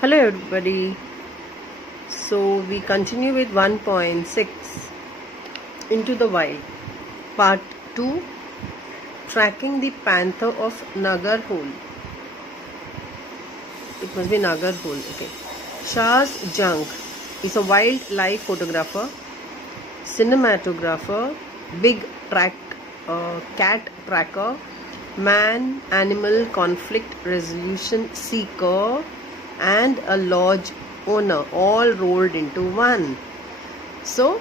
Hello everybody. So we continue with 1.6 Into the Wild. Part 2, Tracking the Panther of Nagarhole. It must be Nagarhole, okay. Shahs Jung is a wildlife photographer, cinematographer, big cat tracker, man-animal conflict resolution seeker, and a lodge owner, all rolled into one. So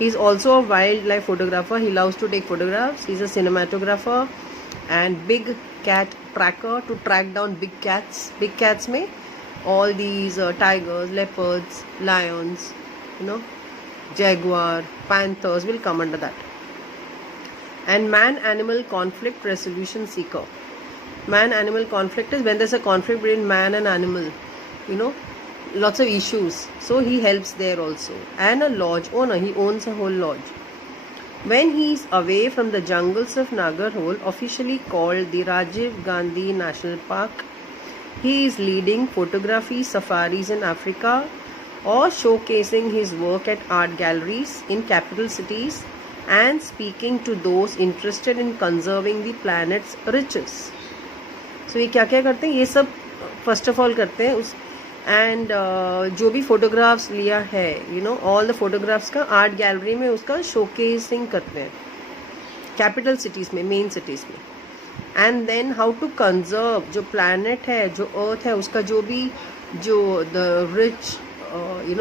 he's also a wildlife photographer. He loves to take photographs. He's a cinematographer and big cat tracker, to track down big cats. Big cats may all these tigers, leopards, lions, jaguar, panthers will come under that. And man-animal conflict resolution seeker. Man-animal conflict is when there's a conflict between man and animal, lots of issues. So he helps there also. And a lodge owner, he owns a whole lodge. When he is away from the jungles of Nagarhole, officially called the Rajiv Gandhi National Park, he is leading photography safaris in Africa or showcasing his work at art galleries in capital cities and speaking to those interested in conserving the planet's riches. So ये क्या क्या करते हैं, ये सब first of all करते हैं उस एंड जो भी फोटोग्राफ्स लिया है ऑल द फोटोग्राफ्स का आर्ट गैलरी में उसका शोकेसिंग करते हैं कैपिटल सिटीज़ में, मेन सिटीज़ में. And then how to conserve जो प्लैनेट है, जो अर्थ है, उसका जो the rich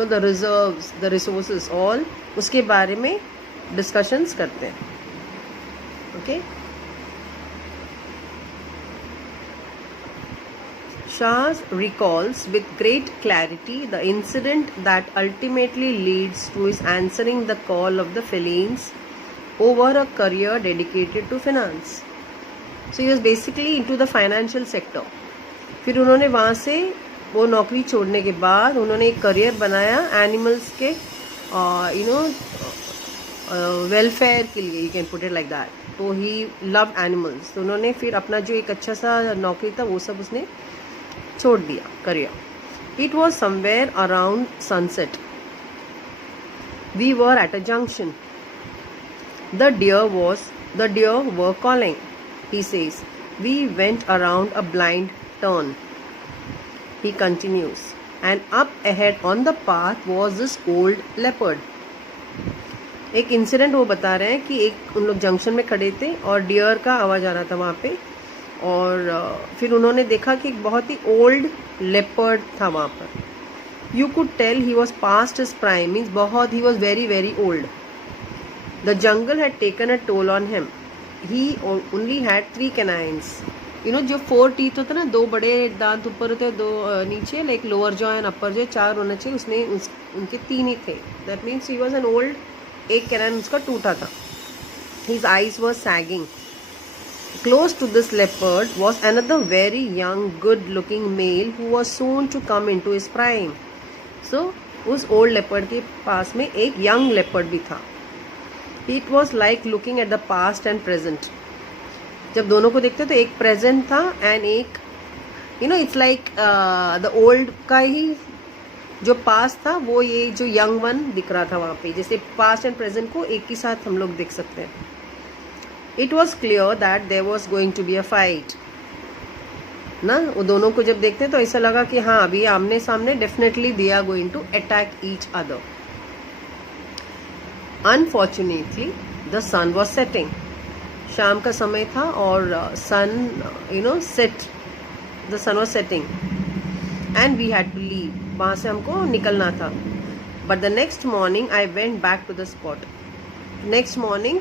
the reserves, the resources, all उसके बारे में डिस्कशंस करते हैं. Okay. Shah recalls with great clarity the incident that ultimately leads to his answering the call of the felines over a career dedicated to finance. So he was basically into the financial sector. फिर उन्होंने वहाँ से वो नौकरी छोड़ने के बाद उन्होंने एक करियर बनाया एनिमल्स के वेलफेयर के लिए, you can put it like that. तो ही लव एनिमल्स. तो उन्होंने फिर अपना जो एक अच्छा सा नौकरी था वो सब उसने छोड़ दिया career. It was somewhere around sunset. We were at a junction. The deer were calling, he says. We went around a blind turn. He continues. And up ahead on the path was this old leopard. एक incident वो बता रहे हैं कि एक उन लोग junction में खड़े थे और डियर का आवाज़ आ रहा था वहाँ पे, और फिर उन्होंने देखा कि एक बहुत ही ओल्ड लेपर्ड था वहाँ पर. You could tell he was past his prime, means बहुत, he was very very old. The jungle had taken a toll on him. He only had 3 canines. जो 4 टीथ होते ना, 2 बड़े दांत ऊपर होते हैं, 2 नीचे, like lower jaw and upper jaw 4 होना चाहिए, उसने उनके 3 ही थे. That means he was an old. एक कैनाइन उसका टूटा था. His eyes were sagging. Close to this leopard was another very young, good-looking male who was soon to come into his prime. So, उस old leopard के पास में एक young leopard भी था. It was like looking at the past and present. जब दोनों को देखते तो एक present था and एक it's like the old का ही जो past था वो ये जो young one दिख रहा था वहाँ पे, जैसे past and present को एक ही साथ हम लोग देख सकते हैं. It was clear that there was going to be a fight. ना वो दोनों को जब देखते हैं तो ऐसा लगा कि हाँ अभी आमने सामने definitely they are going to attack each other. Unfortunately, the sun was setting. शाम का समय था और the sun was setting and we had to leave. वहाँ से हमको निकलना था. But the next morning I went back to the spot. Next morning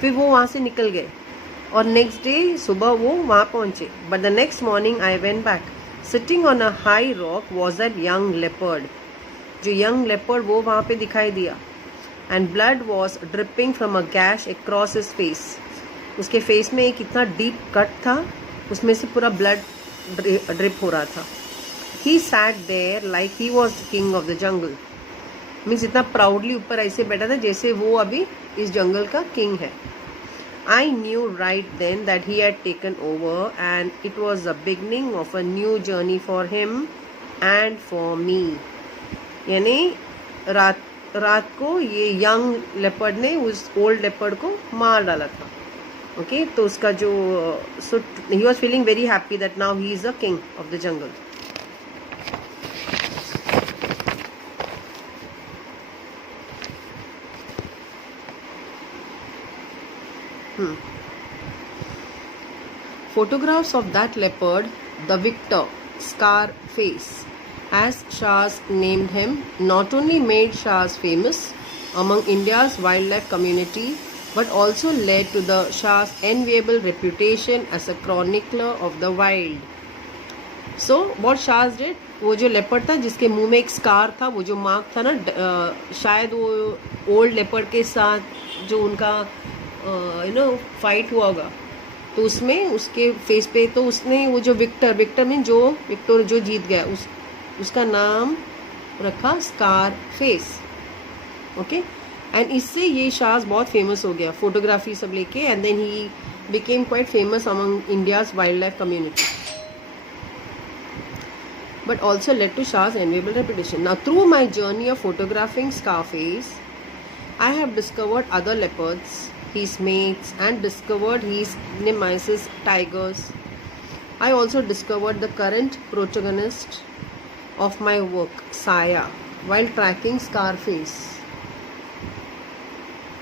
फिर वो वहाँ से निकल गए और नेक्स्ट डे सुबह वो वहाँ पहुँचे. But the next morning I went back. Sitting on a high rock was that young leopard. जो यंग लेपर्ड वो वहाँ पे दिखाई दिया. And blood was dripping from a gas across his face. उसके फेस में एक इतना डीप कट था, उसमें से पूरा ब्लड ड्रिप हो रहा था. He sat there like he was king of the jungle. Means इतना प्राउडली ऊपर ऐसे बैठा था जैसे वो अभी इस जंगल का किंग है. I knew right then that he had taken over and it was the beginning of a new journey for him. and for me. यानी रात को ये यंग लेपर्ड ने उस ओल्ड लेपर्ड को मार डाला था. ओके, तो उसका जो so he was feeling very happy that now he is a king of the jungle. Photographs of that leopard, the victor, Scarface, as Shah's named him, not only made Shah's famous among India's wildlife community, but also led to the Shah's enviable reputation as a chronicler of the wild. So, what Shah did, वो जो leopard था जिसके मुंह में एक scar था, वो जो मार्क था ना, शायद वो ओल्ड लेपर्ड के साथ जो उनका फाइट हुआ होगा, तो उसमें उसके फेस पे तो उसने वो जो विक्टर में जो जीत गया उसका नाम रखा स्कार फेस. ओके, एंड इससे ये शाह बहुत फेमस हो गया फोटोग्राफी सब लेके, and then he became quite famous among India's wildlife community, but also led to Shah's enviable reputation. Now, through my journey of photographing Scarface, I have discovered other leopards, his mates, and discovered his nemesis tigers. I also discovered the current protagonist of my work, Saya, while tracking Scarface.